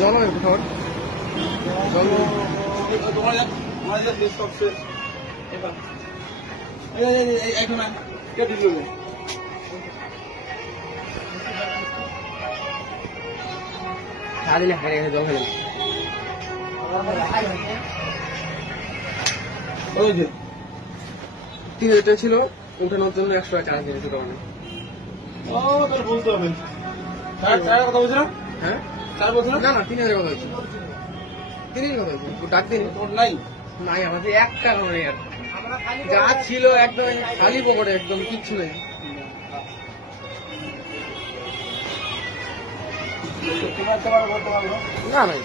জল হবে খাবার জল সারাদিনে হারিয়ে গেছে জল খেলে 3000 টাকা ছিল উঠানোর জন্য 100 টাকা চার্জ দিয়েছে দোকানে। বলতে হবে কথা বলছিলাম। হ্যাঁ স্যার বলছিলাম না না 3000 কথা হচ্ছে 3000 কথা হচ্ছে ডাক দিন নাই নাই আমাদের 1 টাকা নেই আর যা ছিল একদম খালি পকেটে একদম কিচ্ছু নেই। না নাই